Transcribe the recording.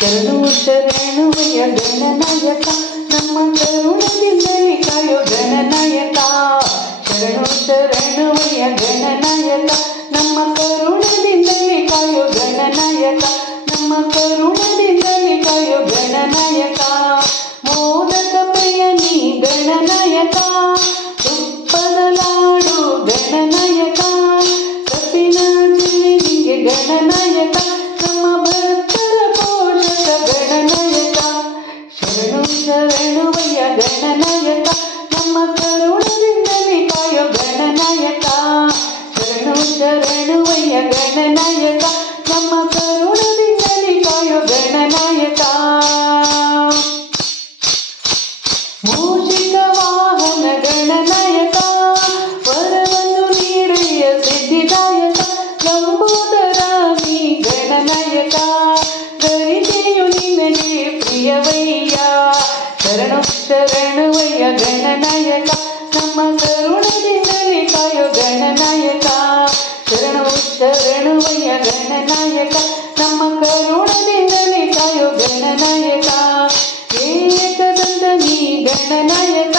ಶರಣು ಶರಣುವಯ್ಯ ಗಣನಾಯಕ ನಮ್ಮ ಕರುಣದಿಂದಲೇ ಕಾಯೋ ಗಣನಾಯಕ. ಶರಣು ಶರಣುವಯ್ಯ ಗಣನಾಯಕ ನಮ್ಮ ಕರುಣದಿಂದಲೇ ಕಾಯೋ ಗಣನಾಯಕ. ನಮ್ಮ ಕರುಣದಿಂದಲೇ ಕಾಯೋ ಗಣನಾಯಕ. ಮೋದಕ ಪ್ರಿಯ ನೀ ಗಣನಾಯಕ, ತುಪ್ಪದ ಲಾಡು ಗಣನಾಯಕ, ಕಪಿನ ಜಿಲ್ಲೆ ನಿಂಗೆ ಗಣನಾಯಕ, ನಮ್ಮ ಭಕ್ತರ ಪೋಷಕ ಗಣನಾಯಕ. ಶರಣು ಶರಣುವಯ್ಯ ಗಣನಾಯಕ ನಮ್ಮ ಕರುಣದಿಂದಲೇ ಕಾಯೋ ಗಣನಾಯಕ. ಶರಣು ಶರಣುವಯ್ಯ ಗಣನಾಯಕ ನಮ್ಮ ಕರುಣದಿಂದಲೇ ಕಾಯೋ ಗಣನಾಯಕ. ಮೂಷಿಕ ವಾಹನ ಗಣನಾಯಕ, ವರವನ್ನು ನೀಡೆಯ ಸಿದ್ಧಿದಾಯಕ, ಲಂಬೋದರ ನೀ ಗಣನಾಯಕ, ಗರಿತೆಯು ನಿನಗೆ ಪ್ರಿಯವಯ್ಯ. ಶರಣು ಶರಣುವಯ್ಯ ಗಣನಾಯಕ ನಮ್ಮ ಕರುಣದಿಂದಲೇ ಕಾಯೋ ಗಣನಾಯಕ. ಶರಣು ಶರಣುವಯ್ಯ ಗಣನಾಯಕ ನಮ್ಮ ಕರುಣದಿಂದಲೇ ಕಾಯೋ ಗಣನಾಯಕ. ಏಕದಂತ ನೀ ಗಣನಾಯಕ,